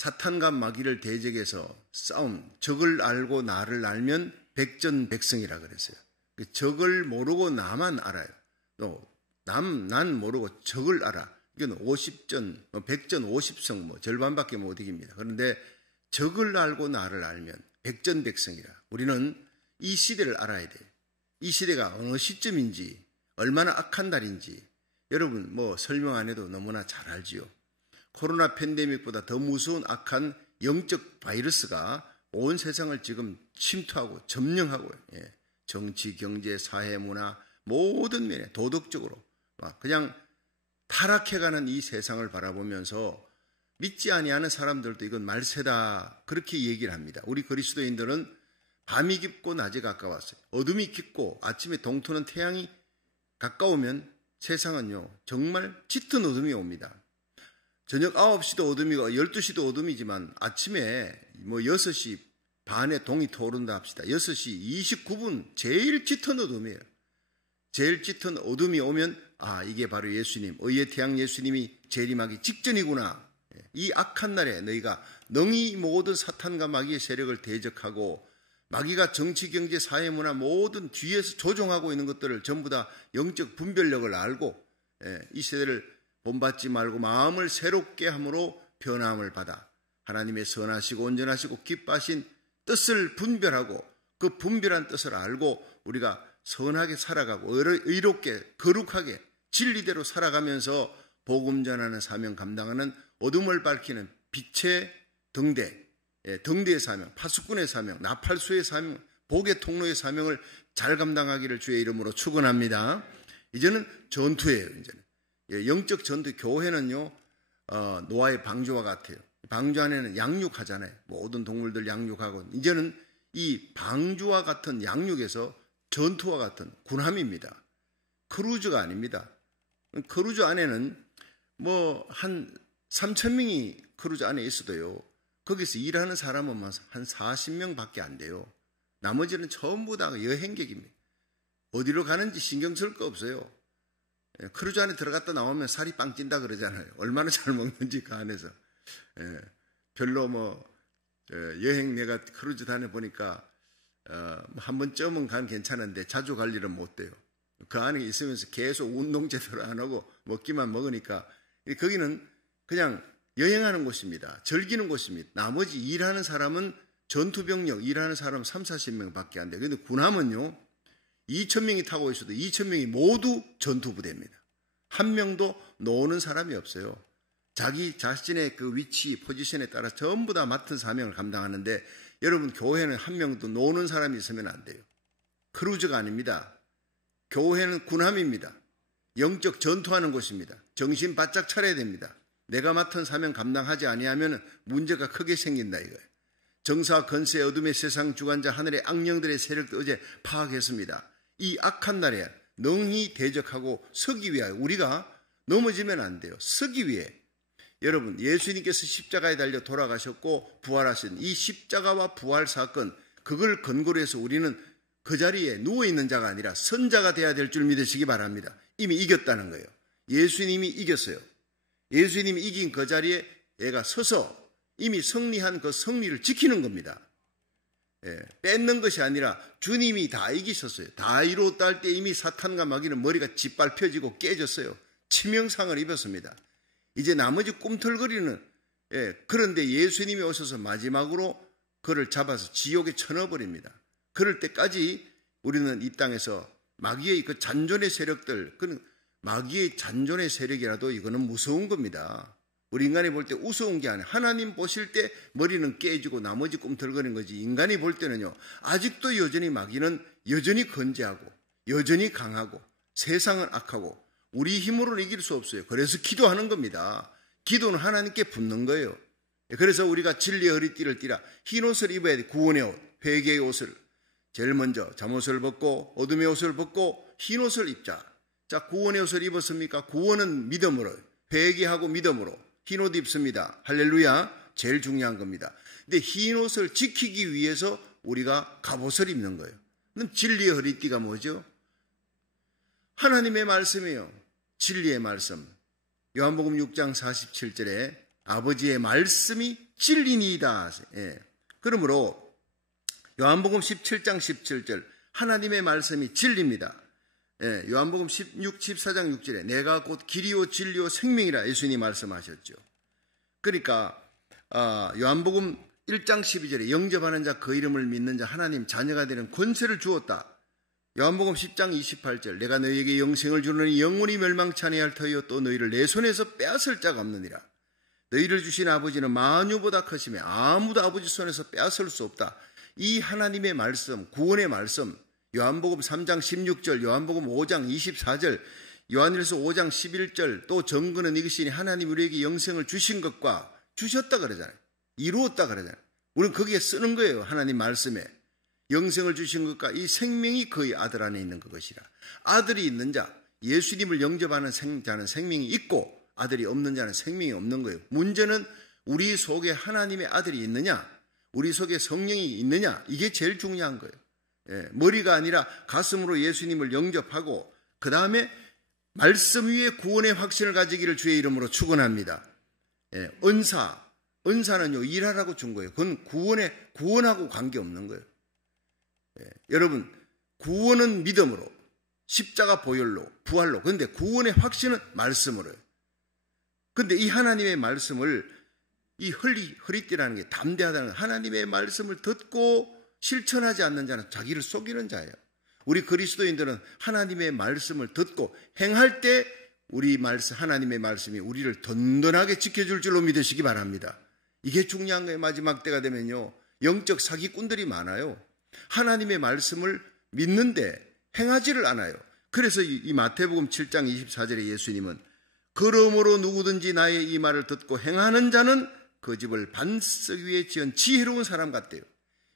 사탄과 마귀를 대적해서 싸움, 적을 알고 나를 알면 백전백승이라 그랬어요. 적을 모르고 나만 알아요. 또 난 모르고 적을 알아. 이건 50전, 100전 50승 절반밖에 못 이깁니다. 그런데 적을 알고 나를 알면 백전백승이라. 우리는 이 시대를 알아야 돼요. 이 시대가 어느 시점인지, 얼마나 악한 날인지 여러분 설명 안 해도 너무나 잘 알지요. 코로나 팬데믹보다 더 무서운 악한 영적 바이러스가 온 세상을 지금 침투하고 점령하고, 정치, 경제, 사회, 문화 모든 면에 도덕적으로 그냥 타락해가는 이 세상을 바라보면서 믿지 아니하는 사람들도 이건 말세다 그렇게 얘기를 합니다. 우리 그리스도인들은 밤이 깊고 낮이 가까웠어요. 어둠이 깊고 아침에 동트는 태양이 가까우면 세상은요 정말 짙은 어둠이 옵니다. 저녁 9시도 어둠이고 12시도 어둠이지만 아침에 6시 반에 동이 터오른다 합시다. 6시 29분 제일 짙은 어둠이에요. 제일 짙은 어둠이 오면 이게 바로 예수님, 의의 태양 예수님이 재림하기 직전이구나. 이 악한 날에 너희가 능히 모든 사탄과 마귀의 세력을 대적하고 마귀가 정치, 경제, 사회, 문화 모든 뒤에서 조종하고 있는 것들을 전부 다 영적 분별력을 알고 이 세대를 본받지 말고 마음을 새롭게 함으로 변함을 받아 하나님의 선하시고 온전하시고 기뻐하신 뜻을 분별하고 그 분별한 뜻을 알고 우리가 선하게 살아가고 의롭게 거룩하게 진리대로 살아가면서 복음 전하는 사명 감당하는 어둠을 밝히는 빛의 등대의 사명, 파수꾼의 사명, 나팔수의 사명, 복의 통로의 사명을 잘 감당하기를 주의 이름으로 축원합니다. 이제는 전투예요. 이제는 영적 전투. 교회는요 노아의 방주와 같아요. 방주 안에는 양육하잖아요. 모든 동물들 양육하고 이제는 이 방주와 같은 양육에서 전투와 같은 군함입니다. 크루즈가 아닙니다. 크루즈 안에는 한 3,000명이 크루즈 안에 있어도요. 거기서 일하는 사람은 한 40명 밖에 안 돼요. 나머지는 전부 다 여행객입니다. 어디로 가는지 신경 쓸 거 없어요. 크루즈 안에 들어갔다 나오면 살이 빵 찐다 그러잖아요. 얼마나 잘 먹는지 그 안에서. 별로 여행 내가 크루즈 다녀보니까 한 번쯤은 간 괜찮은데 자주 갈 일은 못 돼요. 그 안에 있으면서 계속 운동 제대로 안 하고 먹기만 먹으니까 거기는 그냥 여행하는 곳입니다. 즐기는 곳입니다. 나머지 일하는 사람은 전투병력 일하는 사람 30-40명 밖에 안 돼요. 그런데 군함은요 2,000명이 타고 있어도 2,000명이 모두 전투부대입니다. 한 명도 노는 사람이 없어요. 자기 자신의 그 위치, 포지션에 따라 전부 다 맡은 사명을 감당하는데 여러분 교회는 한 명도 노는 사람이 있으면 안 돼요. 크루즈가 아닙니다. 교회는 군함입니다. 영적 전투하는 곳입니다. 정신 바짝 차려야 됩니다. 내가 맡은 사명 감당하지 아니하면 문제가 크게 생긴다 이거예요. 정사 건세 어둠의 세상 주관자 하늘의 악령들의 세력도 어제 파악했습니다. 이 악한 날에 능히 대적하고 서기 위하여 우리가 넘어지면 안 돼요. 서기 위해 여러분 예수님께서 십자가에 달려 돌아가셨고 부활하신 이 십자가와 부활 사건 그걸 근거로 해서 우리는 그 자리에 누워있는 자가 아니라 선자가 돼야 될 줄 믿으시기 바랍니다. 이미 이겼다는 거예요. 예수님이 이겼어요. 예수님이 이긴 그 자리에 얘가 서서 이미 승리한 그 승리를 지키는 겁니다. 뺏는 것이 아니라 주님이 다 이기셨어요. 다 이루었다 할 때 이미 사탄과 마귀는 머리가 짓밟혀지고 깨졌어요. 치명상을 입었습니다. 이제 나머지 꿈틀거리는 그런데 예수님이 오셔서 마지막으로 그를 잡아서 지옥에 쳐넣어버립니다. 그럴 때까지 우리는 이 땅에서 마귀의 그 잔존의 세력들, 그 마귀의 잔존의 세력이라도 이거는 무서운 겁니다. 우리 인간이 볼 때 우스운 게 아니에요. 하나님 보실 때 머리는 깨지고 나머지 꿈틀거리는 거지. 인간이 볼 때는요. 아직도 여전히 마귀는 여전히 건재하고 여전히 강하고 세상은 악하고 우리 힘으로는 이길 수 없어요. 그래서 기도하는 겁니다. 기도는 하나님께 붙는 거예요. 그래서 우리가 진리의 허리띠를 띠라 흰 옷을 입어야 돼. 구원의 옷, 회개의 옷을. 제일 먼저 잠옷을 벗고 어둠의 옷을 벗고 흰 옷을 입자. 자, 구원의 옷을 입었습니까? 구원은 믿음으로, 회개하고 믿음으로 흰 옷 입습니다. 할렐루야. 제일 중요한 겁니다. 근데 흰 옷을 지키기 위해서 우리가 갑옷을 입는 거예요. 그럼 진리의 허리띠가 뭐죠? 하나님의 말씀이에요. 진리의 말씀. 요한복음 6장 47절에 아버지의 말씀이 진리니이다. 그러므로 요한복음 17장 17절 하나님의 말씀이 진리입니다. 요한복음 14장 6절에 내가 곧 길이요 진리요 생명이라 예수님이 말씀하셨죠. 그러니까 요한복음 1장 12절에 영접하는 자 그 이름을 믿는 자 하나님 자녀가 되는 권세를 주었다. 요한복음 10장 28절 내가 너희에게 영생을 주노니 영원히 멸망치 아니할 터이요 또 너희를 내 손에서 빼앗을 자가 없느니라. 너희를 주신 아버지는 만유보다 크시며 아무도 아버지 손에서 빼앗을 수 없다. 이 하나님의 말씀, 구원의 말씀, 요한복음 3장 16절, 요한복음 5장 24절, 요한일서 5장 11절, 또 증거는 이것이니 하나님 우리에게 영생을 주신 것과 주셨다 그러잖아요. 이루었다 그러잖아요. 우리는 거기에 쓰는 거예요. 하나님 말씀에. 영생을 주신 것과 이 생명이 그의 아들 안에 있는 그것이라. 아들이 있는 자, 예수님을 영접하는 자는 생명이 있고 아들이 없는 자는 생명이 없는 거예요. 문제는 우리 속에 하나님의 아들이 있느냐, 우리 속에 성령이 있느냐, 이게 제일 중요한 거예요. 머리가 아니라 가슴으로 예수님을 영접하고 그 다음에 말씀 위에 구원의 확신을 가지기를 주의 이름으로 축원합니다. 은사는요 일하라고 준 거예요. 그건 구원하고 관계없는 거예요. 여러분 구원은 믿음으로, 십자가 보혈로, 부활로. 그런데 구원의 확신은 말씀으로요. 그런데 이 하나님의 말씀을 이 허리띠라는 게 담대하다는 하나님의 말씀을 듣고 실천하지 않는 자는 자기를 속이는 자예요. 우리 그리스도인들은 하나님의 말씀을 듣고 행할 때 하나님의 말씀이 우리를 든든하게 지켜줄 줄로 믿으시기 바랍니다. 이게 중요한 거예요. 마지막 때가 되면요 영적 사기꾼들이 많아요. 하나님의 말씀을 믿는데 행하지를 않아요. 그래서 이 마태복음 7장 24절에 예수님은 그러므로 누구든지 나의 이 말을 듣고 행하는 자는 그 집을 반석 위에 지은 지혜로운 사람 같대요.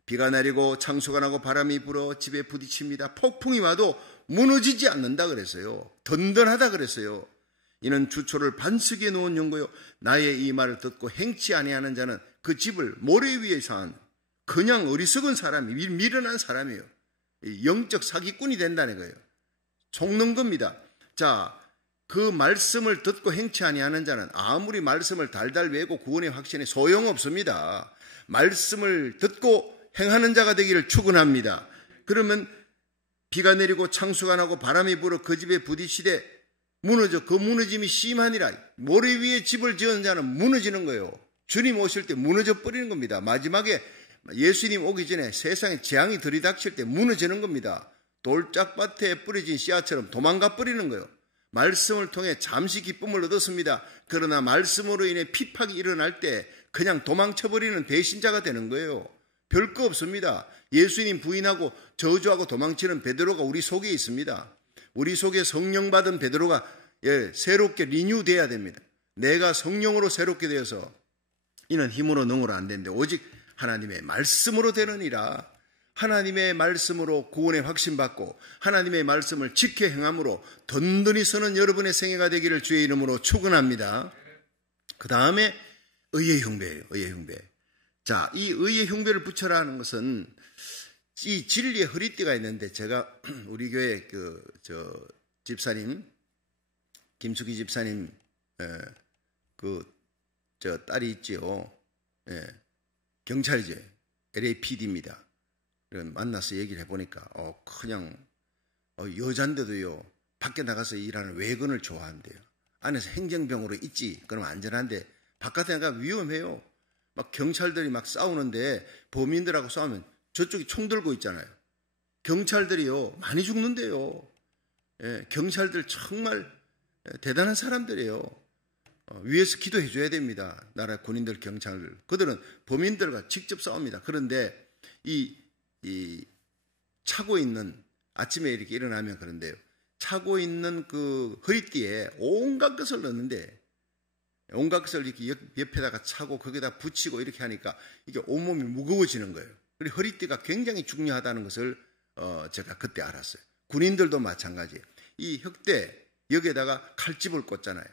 비가 내리고 창수가 나고 바람이 불어 집에 부딪힙니다. 폭풍이 와도 무너지지 않는다 그랬어요. 든든하다 그랬어요. 이는 주초를 반석 위에 놓은 연고요 나의 이 말을 듣고 행치 아니하는 자는 그 집을 모래 위에 쌓은 그냥 어리석은 사람이 미련한 사람이에요. 영적 사기꾼이 된다는 거예요. 속는 겁니다. 자, 그 말씀을 듣고 행치 아니하는 자는 아무리 말씀을 달달 외고 구원의 확신에 소용없습니다. 말씀을 듣고 행하는 자가 되기를 축원합니다. 그러면 비가 내리고 창수가 나고 바람이 불어 그 집에 부딪히되 무너져 그 무너짐이 심하니라. 모래 위에 집을 지은 자는 무너지는 거예요. 주님 오실 때 무너져 버리는 겁니다. 마지막에 예수님 오기 전에 세상에 재앙이 들이닥칠 때 무너지는 겁니다. 돌짝밭에 뿌려진 씨앗처럼 도망가 버리는 거예요. 말씀을 통해 잠시 기쁨을 얻었습니다. 그러나 말씀으로 인해 핍박이 일어날 때 그냥 도망쳐버리는 배신자가 되는 거예요. 별거 없습니다. 예수님 부인하고 저주하고 도망치는 베드로가 우리 속에 있습니다. 우리 속에 성령 받은 베드로가 새롭게 리뉴돼야 됩니다. 내가 성령으로 새롭게 되어서 이는 힘으로 능으로 안 되는데 오직 하나님의 말씀으로 되느니라. 하나님의 말씀으로 구원의 확신받고 하나님의 말씀을 지켜 행함으로 든든히 서는 여러분의 생애가 되기를 주의 이름으로 축원합니다. 그 다음에 의의 흉배예요. 의의 흉배. 자, 이 의의 흉배를 붙여라 하는 것은 이 진리의 허리띠가 있는데 제가 우리 교회 집사님 김숙희 집사님 딸이 있지요. 경찰이죠. LAPD입니다. 만나서 얘기를 해보니까 그냥 여잔데도요 밖에 나가서 일하는 외근을 좋아한대요. 안에서 행정병으로 있지 그러면 안전한데 바깥에 나가 위험해요. 막 경찰들이 막 싸우는데 범인들하고 싸우면 저쪽이 총 들고 있잖아요. 경찰들이요 많이 죽는데요. 경찰들 정말 대단한 사람들이에요. 위에서 기도해 줘야 됩니다. 나라 군인들, 경찰들. 그들은 범인들과 직접 싸웁니다. 그런데 이 차고 있는 아침에 이렇게 일어나면 그런데요. 차고 있는 그 허리띠에 온갖 것을 넣는데 온갖 것을 이렇게 옆에다가 차고 거기다 붙이고 이렇게 하니까 이게 온몸이 무거워지는 거예요. 그리고 허리띠가 굉장히 중요하다는 것을 제가 그때 알았어요. 군인들도 마찬가지예요. 이 혁대 여기에다가 칼집을 꽂잖아요.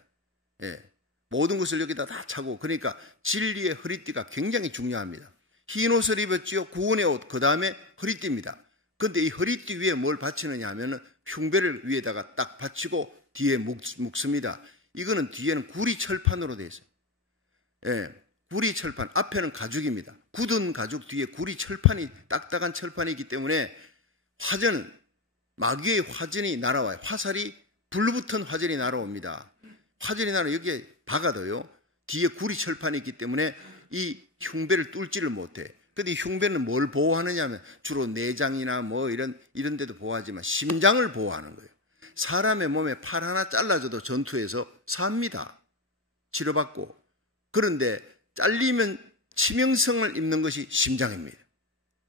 모든 것을 여기다 다 차고 그러니까 진리의 허리띠가 굉장히 중요합니다. 흰 옷을 입었지요. 구원의 옷. 그 다음에 허리띠입니다. 그런데 이 허리띠 위에 뭘 받치느냐 하면은 흉배를 위에다가 딱 받치고 뒤에 묶습니다. 이거는 뒤에는 구리 철판으로 되어 있어요. 구리 철판, 앞에는 가죽입니다. 굳은 가죽 뒤에 구리 철판이, 딱딱한 철판이 있기 때문에 화전, 마귀의 화전이 날아와요. 화살이, 불붙은 화전이 날아옵니다. 화전이 날아 여기에 박아둬요. 뒤에 구리 철판이 있기 때문에 이 흉배를 뚫지를 못해. 근데 이 흉배는 뭘 보호하느냐 하면 주로 내장이나 뭐 이런 데도 보호하지만 심장을 보호하는 거예요. 사람의 몸에 팔 하나 잘라줘도 전투에서 삽니다. 치료받고. 그런데 잘리면 치명성을 입는 것이 심장입니다.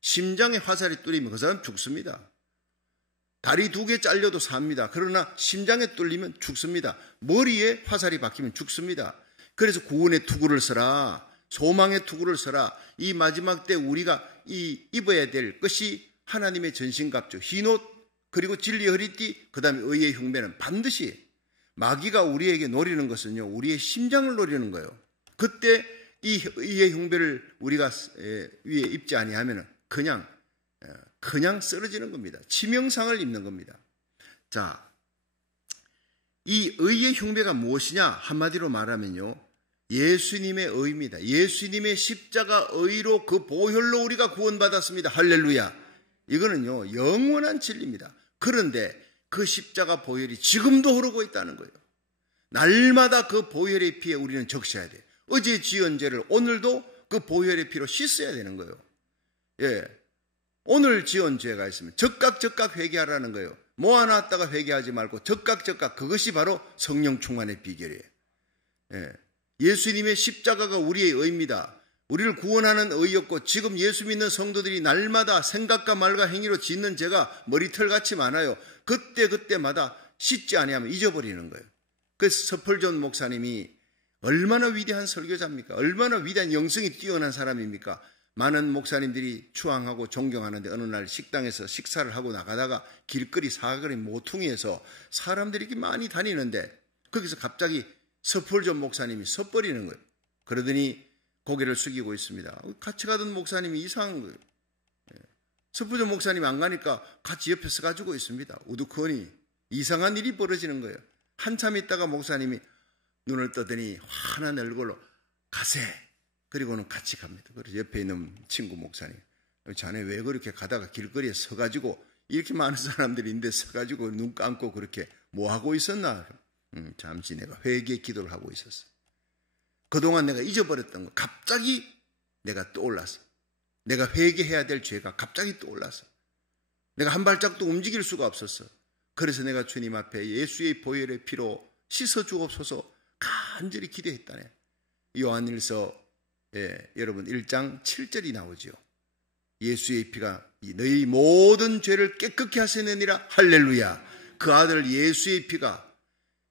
심장에 화살이 뚫리면 그 사람 죽습니다. 다리 2개 잘려도 삽니다. 그러나 심장에 뚫리면 죽습니다. 머리에 화살이 박히면 죽습니다. 그래서 구원의 투구를 써라. 소망의 투구를 써라. 이 마지막 때 우리가 입어야 될 것이 하나님의 전신갑주, 흰옷, 그리고 진리의 허리띠, 그 다음에 의의 흉배는 반드시 마귀가 우리에게 노리는 것은요, 우리의 심장을 노리는 거예요. 그때 이 의의 흉배를 우리가 위에 입지 아니하면 그냥 쓰러지는 겁니다. 치명상을 입는 겁니다. 자, 이 의의 흉배가 무엇이냐? 한마디로 말하면요, 예수님의 의입니다. 예수님의 십자가 의로 그 보혈로 우리가 구원받았습니다. 할렐루야. 이거는요, 영원한 진리입니다. 그런데 그 십자가 보혈이 지금도 흐르고 있다는 거예요. 날마다 그 보혈의 피에 우리는 적셔야 돼요. 어제 지은 죄를 오늘도 그 보혈의 피로 씻어야 되는 거예요. 예, 오늘 지은 죄가 있으면 적각 회개하라는 거예요. 모아놨다가 회개하지 말고 적각 그것이 바로 성령 충만의 비결이에요. 예, 예수님의 십자가가 우리의 의입니다. 우리를 구원하는 의였고 지금 예수 믿는 성도들이 날마다 생각과 말과 행위로 짓는 죄가 머리털같이 많아요. 그때마다 씻지 아니하면 잊어버리는 거예요. 그래서 서펄존 목사님이 얼마나 위대한 설교자입니까? 얼마나 위대한 영성이 뛰어난 사람입니까? 많은 목사님들이 추앙하고 존경하는데 어느 날 식당에서 식사를 하고 나가다가 길거리 사거리 모퉁이에서 사람들이 이렇게 많이 다니는데 거기서 갑자기 서펄존 목사님이 섰버리는 거예요. 그러더니 고개를 숙이고 있습니다. 같이 가던 목사님이 이상한 거예요. 서펄존 목사님이 안 가니까 같이 옆에 서가지고 있습니다. 우두커니 이상한 일이 벌어지는 거예요. 한참 있다가 목사님이 눈을 떠더니 환한 얼굴로 가세. 그리고는 같이 갑니다. 그래서 옆에 있는 친구 목사님, 자네 왜 그렇게 가다가 길거리에 서가지고 이렇게 많은 사람들이 있는데 서가지고 눈 감고 그렇게 뭐 하고 있었나? 잠시 내가 회개 기도를 하고 있었어. 그동안 내가 잊어버렸던 거 갑자기 내가 떠올랐어. 내가 회개해야 될 죄가 갑자기 떠올랐어. 내가 한 발짝도 움직일 수가 없었어. 그래서 내가 주님 앞에 예수의 보혈의 피로 씻어주옵소서 간절히 기도했다네. 요한일서 여러분 1장 7절이 나오죠. 예수의 피가 너희 모든 죄를 깨끗게 하시느니라. 할렐루야. 그 아들 예수의 피가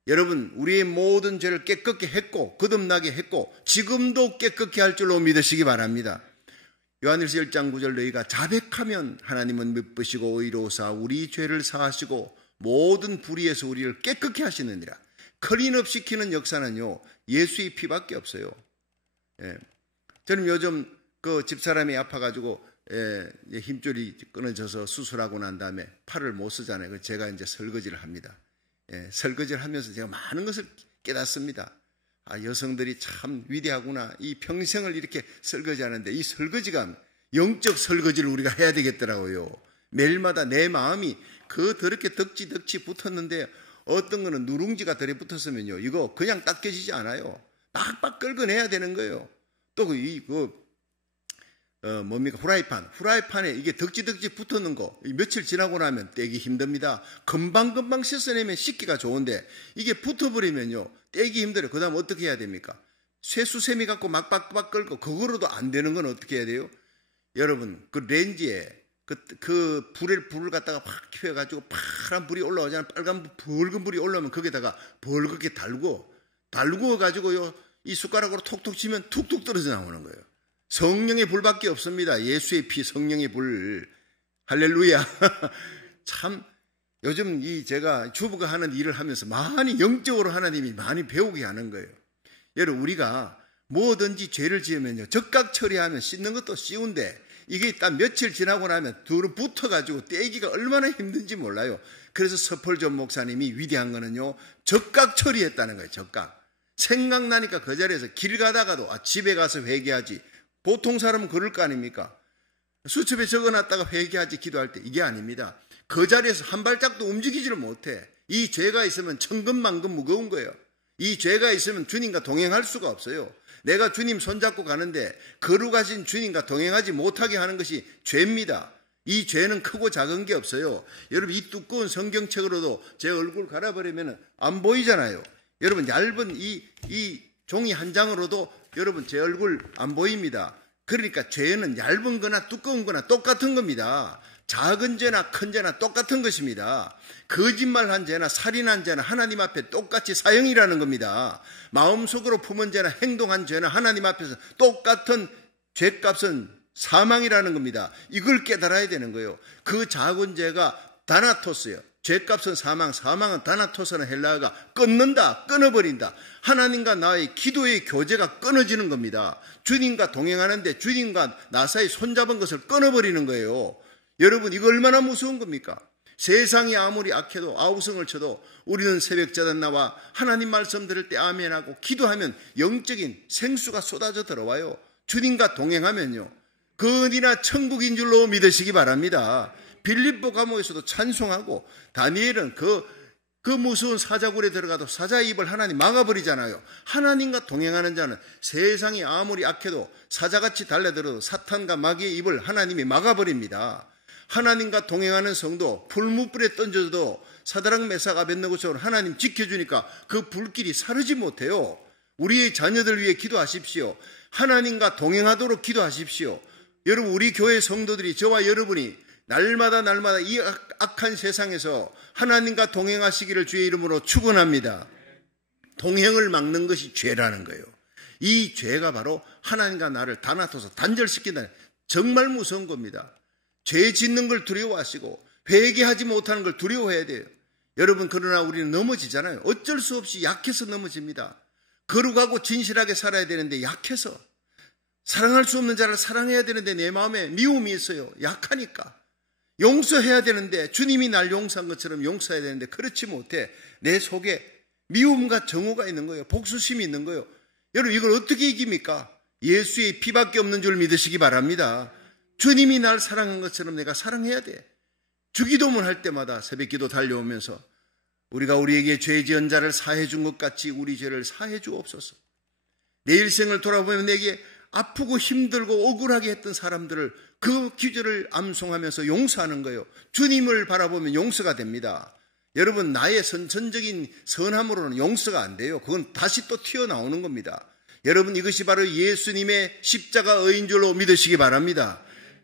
여러분 우리의 모든 죄를 깨끗게 했고 거듭나게 했고 지금도 깨끗게 할 줄로 믿으시기 바랍니다. 요한일서 1장 9절 너희가 자백하면 하나님은 미쁘시고 의로우사 우리 죄를 사하시고 모든 불의에서 우리를 깨끗게 하시느니라. 클린업 시키는 역사는요 예수의 피밖에 없어요. 저는 요즘 그 집사람이 아파가지고 힘줄이 끊어져서 수술하고 난 다음에 팔을 못 쓰잖아요. 그래서 제가 이제 설거지를 합니다. 설거지를 하면서 제가 많은 것을 깨닫습니다. 아, 여성들이 참 위대하구나. 이 평생을 이렇게 설거지하는데 이 설거지가 영적 설거지를 우리가 해야 되겠더라고요. 매일마다 내 마음이 그 더럽게 덕지 붙었는데 어떤 거는 누룽지가 덜에 붙었으면요 이거 그냥 닦여지지 않아요. 빡빡 긁어내야 되는 거예요. 또 뭡니까? 후라이판에 이게 덕지 붙었는 거 며칠 지나고 나면 떼기 힘듭니다. 금방 씻어내면 씻기가 좋은데 이게 붙어버리면요 떼기 힘들어요. 그 다음 어떻게 해야 됩니까? 쇠수세미 갖고 막 빡빡 긁고 그거로도 안 되는 건 어떻게 해야 돼요? 여러분 그 렌지에 그 불을 갖다가 확 켜가지고 파란 불이 올라오잖아요. 붉은 불이 올라오면 거기다가 벌겋게 달구어 가지고요 이 숟가락으로 톡톡 치면 툭툭 떨어져 나오는 거예요. 성령의 불밖에 없습니다. 예수의 피, 성령의 불. 할렐루야. 참 요즘 제가 주부가 하는 일을 하면서 많이 영적으로 하나님이 많이 배우게 하는 거예요. 여러분 우리가 뭐든지 죄를 지으면요 적각 처리하면 씻는 것도 쉬운데 이게 딱 며칠 지나고 나면 둘은 붙어가지고 떼기가 얼마나 힘든지 몰라요. 그래서 서펄존 목사님이 위대한 거는요 적각 처리했다는 거예요. 적각. 생각나니까 그 자리에서 길 가다가도 집에 가서 회개하지. 보통 사람은 그럴 거 아닙니까? 수첩에 적어놨다가 회개하지 기도할 때 이게 아닙니다. 그 자리에서 한 발짝도 움직이지를 못해. 이 죄가 있으면 천근만근 무거운 거예요. 이 죄가 있으면 주님과 동행할 수가 없어요. 내가 주님 손잡고 가는데 거룩하신 주님과 동행하지 못하게 하는 것이 죄입니다. 이 죄는 크고 작은 게 없어요. 여러분 이 두꺼운 성경책으로도 제 얼굴 갈아버리면 안 보이잖아요. 여러분 얇은 이 종이 한 장으로도 여러분 제 얼굴 안 보입니다. 그러니까 죄는 얇은 거나 두꺼운 거나 똑같은 겁니다. 작은 죄나 큰 죄나 똑같은 것입니다. 거짓말한 죄나 살인한 죄나 하나님 앞에 똑같이 사형이라는 겁니다. 마음속으로 품은 죄나 행동한 죄나 하나님 앞에서 똑같은 죄값은 사망이라는 겁니다. 이걸 깨달아야 되는 거예요. 그 작은 죄가 다나토스예요. 죄값은 사망, 사망은 다나토스는 헬라어가 끊는다, 끊어버린다. 하나님과 나의 기도의 교제가 끊어지는 겁니다. 주님과 동행하는데 주님과 나 사이 손잡은 것을 끊어버리는 거예요. 여러분 이거 얼마나 무서운 겁니까? 세상이 아무리 악해도 아우성을 쳐도 우리는 새벽자단 나와 하나님 말씀 들을 때 아멘하고 기도하면 영적인 생수가 쏟아져 들어와요. 주님과 동행하면요. 그 어디나 천국인 줄로 믿으시기 바랍니다. 빌립보 감옥에서도 찬송하고 다니엘은 그 무서운 사자굴에 들어가도 사자 입을 하나님 막아버리잖아요. 하나님과 동행하는 자는 세상이 아무리 악해도 사자같이 달려들어도 사탄과 마귀의 입을 하나님이 막아버립니다. 하나님과 동행하는 성도 풀무불에 던져도 사드락 메삭 아벳느고처럼 하나님 지켜주니까 그 불길이 사르지 못해요. 우리의 자녀들 위해 기도하십시오. 하나님과 동행하도록 기도하십시오. 여러분 우리 교회 성도들이 저와 여러분이 날마다 이 악한 세상에서 하나님과 동행하시기를 주의 이름으로 축원합니다. 동행을 막는 것이 죄라는 거예요. 이 죄가 바로 하나님과 나를 다나토서 단절시킨다는 정말 무서운 겁니다. 죄 짓는 걸 두려워하시고 회개하지 못하는 걸 두려워해야 돼요. 여러분 그러나 우리는 넘어지잖아요. 어쩔 수 없이 약해서 넘어집니다. 거룩하고 진실하게 살아야 되는데 약해서 사랑할 수 없는 자를 사랑해야 되는데 내 마음에 미움이 있어요. 약하니까. 용서해야 되는데 주님이 날 용서한 것처럼 용서해야 되는데 그렇지 못해. 내 속에 미움과 정오가 있는 거예요. 복수심이 있는 거예요. 여러분 이걸 어떻게 이깁니까? 예수의 피밖에 없는 줄 믿으시기 바랍니다. 주님이 날 사랑한 것처럼 내가 사랑해야 돼. 주기도문 할 때마다 새벽기도 달려오면서 우리가 우리에게 죄 지은 자를 사해 준 것 같이 우리 죄를 사해 주옵소서. 내 일생을 돌아보면 내게 아프고 힘들고 억울하게 했던 사람들을 그 기절을 암송하면서 용서하는 거예요. 주님을 바라보면 용서가 됩니다. 여러분 나의 선천적인 선함으로는 용서가 안 돼요. 그건 다시 또 튀어나오는 겁니다. 여러분 이것이 바로 예수님의 십자가 의인 줄로 믿으시기 바랍니다.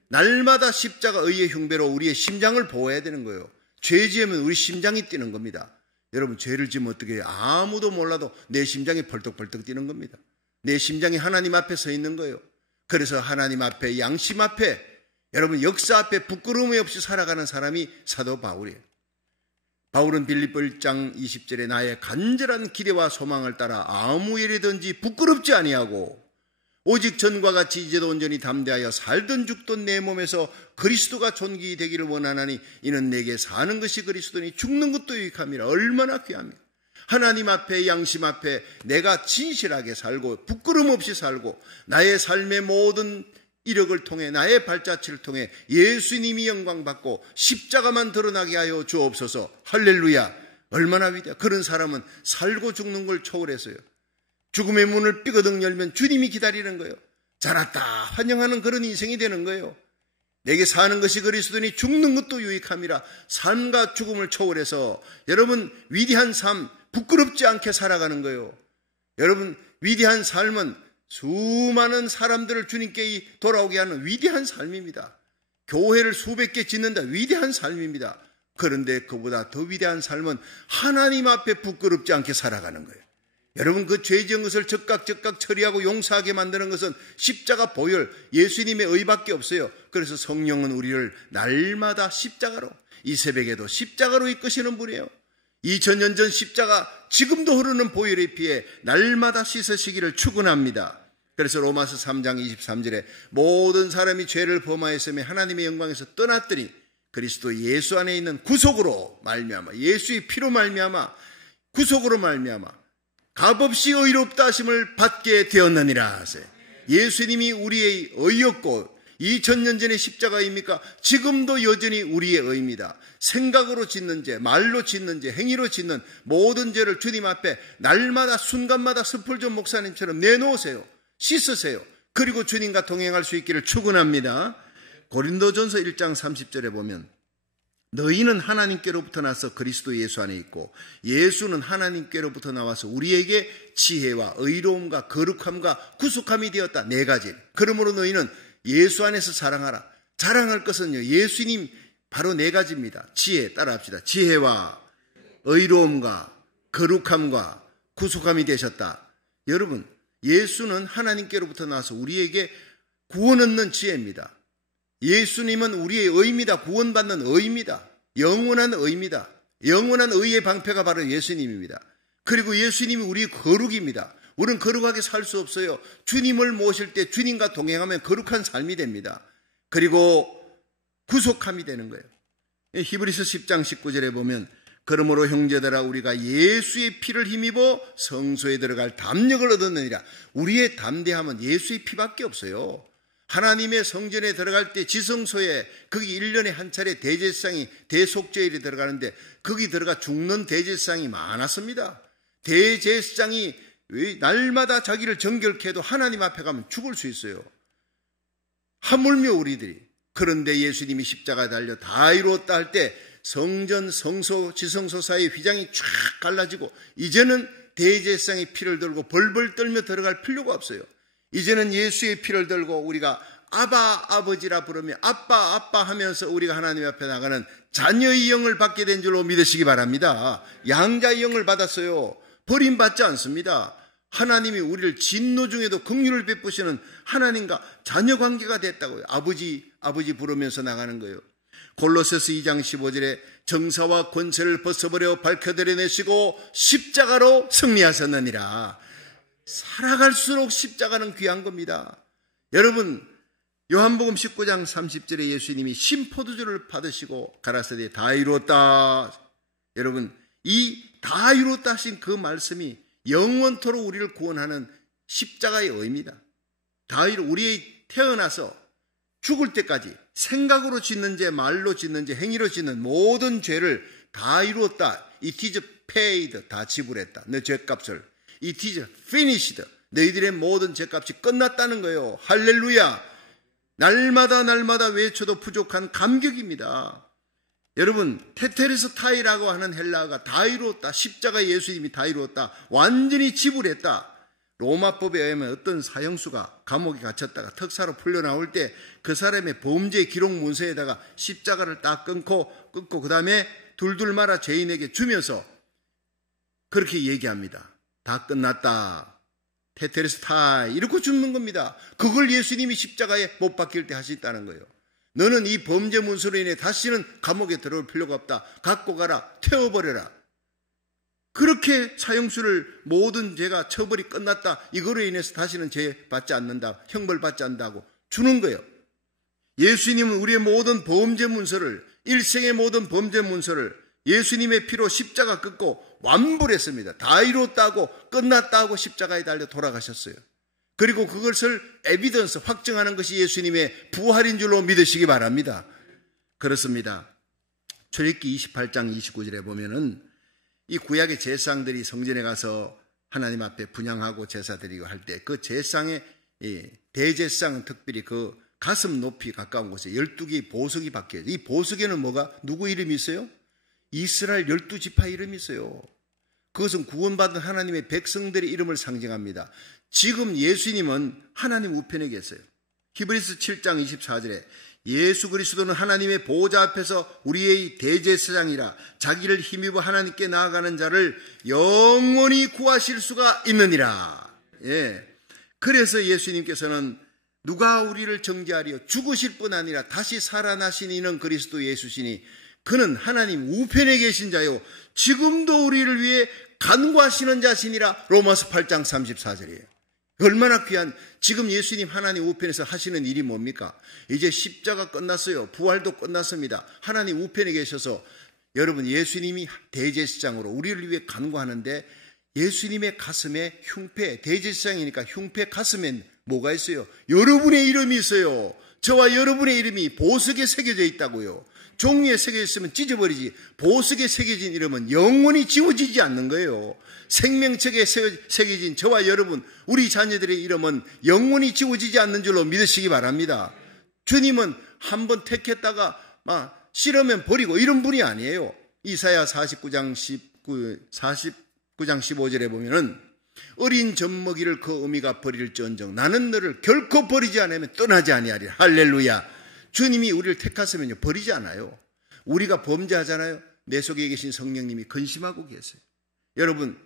날마다 십자가 의의 흉배로 우리의 심장을 보호해야 되는 거예요. 죄 지으면 우리 심장이 뛰는 겁니다. 여러분 죄를 지으면 어떻게 해요? 아무도 몰라도 내 심장이 벌떡벌떡 뛰는 겁니다. 내 심장이 하나님 앞에 서 있는 거예요. 그래서 하나님 앞에 양심 앞에 여러분 역사 앞에 부끄러움이 없이 살아가는 사람이 사도 바울이에요. 바울은 빌립보 1장 20절에 나의 간절한 기대와 소망을 따라 아무 일이든지 부끄럽지 아니하고 오직 전과 같이 이제도 온전히 담대하여 살든 죽든 내 몸에서 그리스도가 존귀 되기를 원하나니 이는 내게 사는 것이 그리스도니 죽는 것도 유익함이라. 얼마나 귀합니까? 하나님 앞에 양심 앞에 내가 진실하게 살고 부끄럼 없이 살고 나의 삶의 모든 이력을 통해 나의 발자취를 통해 예수님이 영광받고 십자가만 드러나게 하여 주옵소서. 할렐루야. 얼마나 위대해. 그런 사람은 살고 죽는 걸 초월해서요. 죽음의 문을 삐거덕 열면 주님이 기다리는 거예요. 잘했다 환영하는 그런 인생이 되는 거예요. 내게 사는 것이 그리스도니 죽는 것도 유익함이라. 삶과 죽음을 초월해서 여러분 위대한 삶 부끄럽지 않게 살아가는 거예요. 여러분 위대한 삶은 수많은 사람들을 주님께 돌아오게 하는 위대한 삶입니다. 교회를 수백 개 짓는다. 위대한 삶입니다. 그런데 그보다 더 위대한 삶은 하나님 앞에 부끄럽지 않게 살아가는 거예요. 여러분 그 죄 지은 것을 즉각 처리하고 용서하게 만드는 것은 십자가 보혈 예수님의 의밖에 없어요. 그래서 성령은 우리를 날마다 십자가로 이 새벽에도 십자가로 이끄시는 분이에요. 2000년 전 십자가 지금도 흐르는 보혈의 피에 날마다 씻으시기를 축원합니다. 그래서 로마서 3장 23절에 모든 사람이 죄를 범하였으며 하나님의 영광에서 떠났더니 그리스도 예수 안에 있는 구속으로 말미암아 예수의 피로 말미암아 구속으로 말미암아 값없이 의롭다 하심을 받게 되었느니라 하세요. 예수님이 우리의 의였고 2000년 전의 십자가입니까? 지금도 여전히 우리의 의입니다. 생각으로 짓는 죄, 말로 짓는 죄, 행위로 짓는 모든 죄를 주님 앞에 날마다 순간마다 스펄전 목사님처럼 내놓으세요. 씻으세요. 그리고 주님과 동행할 수 있기를 축원합니다. 고린도전서 1장 30절에 보면 너희는 하나님께로부터 나서 그리스도 예수 안에 있고 예수는 하나님께로부터 나와서 우리에게 지혜와 의로움과 거룩함과 구속함이 되었다. 네 가지. 그러므로 너희는 예수 안에서 자랑하라. 자랑할 것은요, 예수님 바로 네 가지입니다. 지혜, 따라합시다. 지혜와 의로움과 거룩함과 구속함이 되셨다. 여러분, 예수는 하나님께로부터 나와서 우리에게 구원 얻는 지혜입니다. 예수님은 우리의 의입니다. 구원받는 의입니다. 영원한 의입니다. 영원한 의의 방패가 바로 예수님입니다. 그리고 예수님이 우리의 거룩입니다. 우리는 거룩하게 살 수 없어요. 주님을 모실 때 주님과 동행하면 거룩한 삶이 됩니다. 그리고 구속함이 되는 거예요. 히브리서 10장 19절에 보면 그러므로 형제들아 우리가 예수의 피를 힘입어 성소에 들어갈 담력을 얻었느니라. 우리의 담대함은 예수의 피밖에 없어요. 하나님의 성전에 들어갈 때 지성소에 거기 1년에 한 차례 대제사장이 대속죄일에 들어가는데 거기 들어가 죽는 대제사장이 많았습니다. 대제사장이 날마다 자기를 정결케 해도 하나님 앞에 가면 죽을 수 있어요. 하물며 우리들이. 그런데 예수님이 십자가에 달려 다 이루었다 할 때 성전, 성소, 지성소 사이의 휘장이 쫙 갈라지고 이제는 대제사장의 피를 들고 벌벌 떨며 들어갈 필요가 없어요. 이제는 예수의 피를 들고 우리가 아바 아버지라 부르며 아빠 아빠 하면서 우리가 하나님 앞에 나가는 자녀의 영을 받게 된 줄로 믿으시기 바랍니다. 양자의 영을 받았어요. 버림받지 않습니다. 하나님이 우리를 진노 중에도 긍휼을 베푸시는 하나님과 자녀 관계가 됐다고요. 아버지 아버지 부르면서 나가는 거예요. 골로새서 2장 15절에 정사와 권세를 벗어버려 밝혀드려내시고 십자가로 승리하셨느니라. 살아갈수록 십자가는 귀한 겁니다. 여러분, 요한복음 19장 30절에 예수님이 신포도주를 받으시고 가라사대 다 이루었다. 여러분, 이 다 이루었다 하신 그 말씀이 영원토록 우리를 구원하는 십자가의 의미입니다. 우리의 태어나서 죽을 때까지 생각으로 짓는 죄, 말로 짓는 죄, 행위로 짓는 모든 죄를 다 이루었다. It is paid. 다 지불했다. 내 죄값을. It is finished. 너희들의 모든 죄값이 끝났다는 거예요. 할렐루야. 날마다 외쳐도 부족한 감격입니다. 여러분, 테테레스타이라고 하는 헬라어가 다 이루었다. 십자가 예수님이 다 이루었다. 완전히 지불했다. 로마법에 의하면 어떤 사형수가 감옥에 갇혔다가 특사로 풀려나올 때 그 사람의 범죄 기록 문서에다가 십자가를 딱 끊고 그 다음에 둘둘 말아 죄인에게 주면서 그렇게 얘기합니다. 다 끝났다. 테테레스타이 이렇게 죽는 겁니다. 그걸 예수님이 십자가에 못 박힐 때 하셨다는 거예요. 너는 이 범죄 문서로 인해 다시는 감옥에 들어올 필요가 없다. 갖고 가라. 태워버려라. 그렇게 사형수를 모든 죄가 처벌이 끝났다. 이거로 인해서 다시는 죄 받지 않는다. 형벌 받지 않는다고 주는 거예요. 예수님은 우리의 모든 범죄 문서를, 일생의 모든 범죄 문서를 예수님의 피로 십자가 끊고 완불했습니다. 다 이뤘다고 끝났다고 십자가에 달려 돌아가셨어요. 그리고 그것을 에비던스 확증하는 것이 예수님의 부활인 줄로 믿으시기 바랍니다. 그렇습니다. 출애굽기 28장 29절에 보면은 이 구약의 제사장들이 성전에 가서 하나님 앞에 분향하고 제사 드리고 할 때 그 제사장의 대제사장은 특별히 그 가슴 높이 가까운 곳에 12개의 보석이 박혀요. 이 보석에는 뭐가 누구 이름이 있어요? 이스라엘 12지파 이름이 있어요. 그것은 구원받은 하나님의 백성들의 이름을 상징합니다. 지금 예수님은 하나님 우편에 계세요. 히브리서 7장 24절에 예수 그리스도는 하나님의 보호자 앞에서 우리의 대제사장이라 자기를 힘입어 하나님께 나아가는 자를 영원히 구하실 수가 있느니라. 그래서 예수님께서는 누가 우리를 정죄하리요? 죽으실 뿐 아니라 다시 살아나신 이는 그리스도 예수시니 그는 하나님 우편에 계신 자요 지금도 우리를 위해 간구하시는 자시니라. 로마서 8장 34절이에요. 얼마나 귀한, 지금 예수님 하나님 우편에서 하시는 일이 뭡니까? 이제 십자가 끝났어요. 부활도 끝났습니다. 하나님 우편에 계셔서 여러분 예수님이 대제사장으로 우리를 위해 간구하는데 예수님의 가슴에 흉패, 대제사장이니까 흉패 가슴에 뭐가 있어요? 여러분의 이름이 있어요. 저와 여러분의 이름이 보석에 새겨져 있다고요. 종이에 새겨져 있으면 찢어버리지, 보석에 새겨진 이름은 영원히 지워지지 않는 거예요. 생명책에 새겨진 저와 여러분, 우리 자녀들의 이름은 영원히 지워지지 않는 줄로 믿으시기 바랍니다. 주님은 한번 택했다가 싫으면 버리고 이런 분이 아니에요. 이사야 49장 15절에 보면은 어린 젖먹이를 그 어미가 버릴지언정 나는 너를 결코 버리지 않으면 떠나지 아니하리라. 할렐루야. 주님이 우리를 택하시면요 버리지 않아요. 우리가 범죄하잖아요. 내 속에 계신 성령님이 근심하고 계세요. 여러분,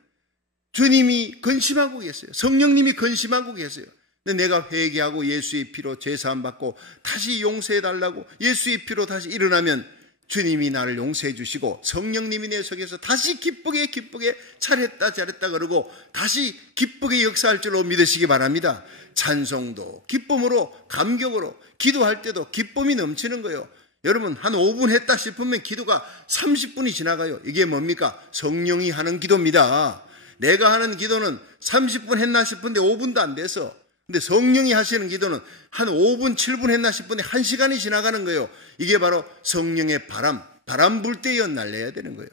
주님이 근심하고 계세요. 성령님이 근심하고 계세요. 근데 내가 회개하고 예수의 피로 죄사함 받고 다시 용서해달라고 예수의 피로 다시 일어나면 주님이 나를 용서해 주시고 성령님이 내 속에서 다시 기쁘게 잘했다 그러고 다시 기쁘게 역사할 줄로 믿으시기 바랍니다. 찬송도 기쁨으로 감격으로 기도할 때도 기쁨이 넘치는 거예요. 여러분, 한 5분 했다 싶으면 기도가 30분이 지나가요. 이게 뭡니까? 성령이 하는 기도입니다. 내가 하는 기도는 30분 했나 싶은데 5분도 안 돼서, 근데 성령이 하시는 기도는 한 5분, 7분 했나 싶은데 1시간이 지나가는 거예요. 이게 바로 성령의 바람 불 때 연날려야 되는 거예요.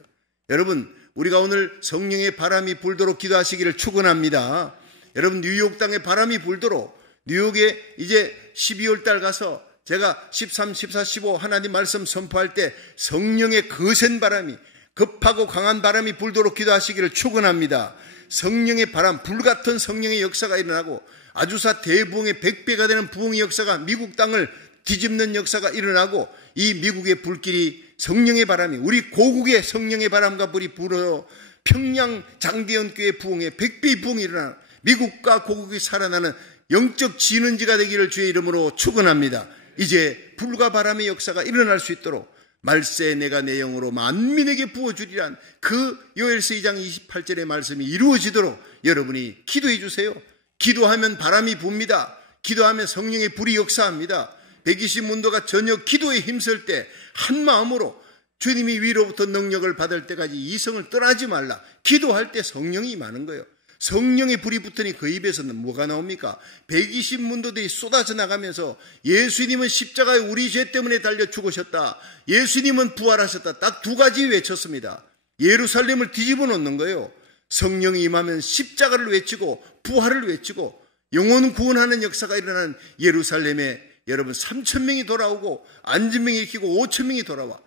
여러분, 우리가 오늘 성령의 바람이 불도록 기도하시기를 축원합니다. 여러분, 뉴욕 땅에 바람이 불도록, 뉴욕에 이제 12월 달 가서 제가 13, 14, 15 하나님 말씀 선포할 때 성령의 거센 바람이, 급하고 강한 바람이 불도록 기도하시기를 축원합니다. 성령의 바람, 불같은 성령의 역사가 일어나고 아주사 대부흥의 100배가 되는 부흥의 역사가 미국 땅을 뒤집는 역사가 일어나고 이 미국의 불길이 성령의 바람이, 우리 고국의 성령의 바람과 불이 불어 평양 장대연교회 부흥에 100배의 부흥이 일어나 미국과 고국이 살아나는 영적 진원지가 되기를 주의 이름으로 축원합니다. 이제 불과 바람의 역사가 일어날 수 있도록 말세 내가 내 영으로 만민에게 부어주리란 그 요엘서 2장 28절의 말씀이 이루어지도록 여러분이 기도해 주세요. 기도하면 바람이 붑니다. 기도하면 성령의 불이 역사합니다. 120문도가 전혀 기도에 힘쓸 때 한 마음으로 주님이 위로부터 능력을 받을 때까지 이성을 떠나지 말라. 기도할 때 성령이 임하는 거예요. 성령의 불이 붙으니 그 입에서는 뭐가 나옵니까? 120문도들이 쏟아져 나가면서 예수님은 십자가에 우리 죄 때문에 달려 죽으셨다. 예수님은 부활하셨다. 딱 두 가지 외쳤습니다. 예루살렘을 뒤집어 놓는 거예요. 성령이 임하면 십자가를 외치고 부활을 외치고 영혼 구원하는 역사가 일어나는 예루살렘에 여러분 3,000명이 돌아오고 안진명이 일으키고 5,000명이 돌아와.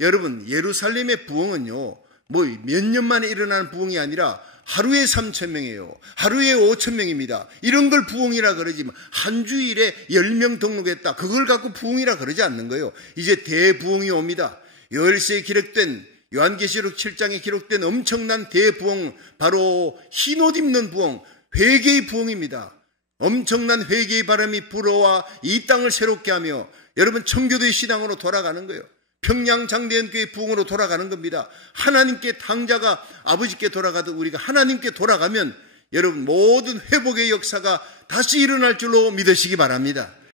여러분, 예루살렘의 부흥은요 뭐 몇 년 만에 일어나는 부흥이 아니라 하루에 3,000명이에요. 하루에 5,000명입니다. 이런 걸 부흥이라 그러지만 한 주일에 10명 등록했다. 그걸 갖고 부흥이라 그러지 않는 거예요. 이제 대부흥이 옵니다. 요엘서에 기록된, 요한계시록 7장에 기록된 엄청난 대부흥, 바로 흰옷 입는 부흥, 회개의 부흥입니다. 엄청난 회개의 바람이 불어와 이 땅을 새롭게 하며 여러분 청교도의 신앙으로 돌아가는 거예요. 평양 장대연교회 부흥으로 돌아가는 겁니다. 하나님께 당자가 아버지께 돌아가듯 우리가 하나님께 돌아가면 여러분 모든 회복의 역사가 다시 일어날 줄로 믿으시기 바랍니다.